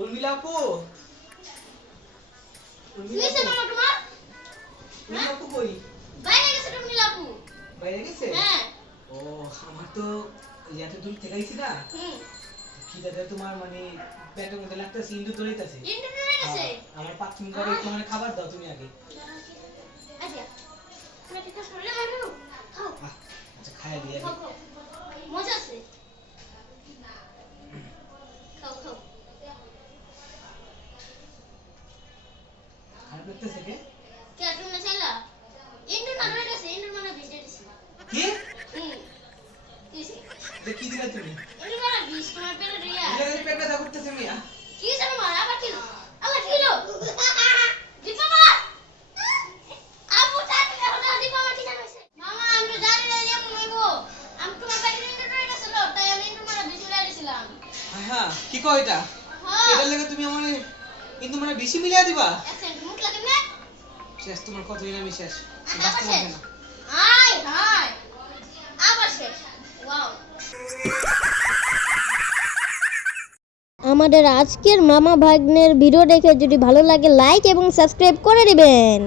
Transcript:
উর্মিলা আপু। কি উর্মিলা আপু। মামা তোমার? উর্মিলা আপু কই? বাইরে গেছে তুমি লাপু বাইরে গেছে? হ্যাঁ। ও আমার তো ইয়াতে দূর থেকে আইছি না। হুম। খিদাতে তোমার মানে পেটের মধ্যে লাগতেছে ইন্দু দৌড়াইতেছে ইন্টার হয়ে গেছে? আমার পাঁচ মিনিট পরে মানে খাবার দাও তুমি আগে। আচ্ছা। তুমি ঠিক লাগতেছে কে? কে তুমি চাইলা ইন্টার না হয়ে গেছে ইন্টার মানে ভিজে দিছি। কি? হুম কি দিলা তুমি? ইন্টার মানে ভিজ তোমার পেটে রিয়া এটা এই দা করতেছে মিয়া। কি হয়েছে মামা আবার কি আবার কি হলো? দীপা মা আপু তাড়াতাড়ি দেখো না দীপা মা ঠিক আছে? মামা আমি তো জানি না এমন হইব আমি তোমার পেটে ইন্টার গেছিল তাই আমি ইন্টার ভিজে দিয়েছিলাম হ্যাঁ কি কয় এটা? হ্যাঁ। এটার লাগে তুমি আমার মানে বেশি মিলিয়ে দিবা? এক শেষ তোমার কত দিন আমি শেষ? বাঁচতে পারবে না। হাই হাই। আবার শেষ। ওয়াও। আমাদের আজকের মামা ভাগ্নের ভিডিও দেখে যদি ভালো লাগে লাইক এবং সাবস্ক্রাইব করে দিবেন।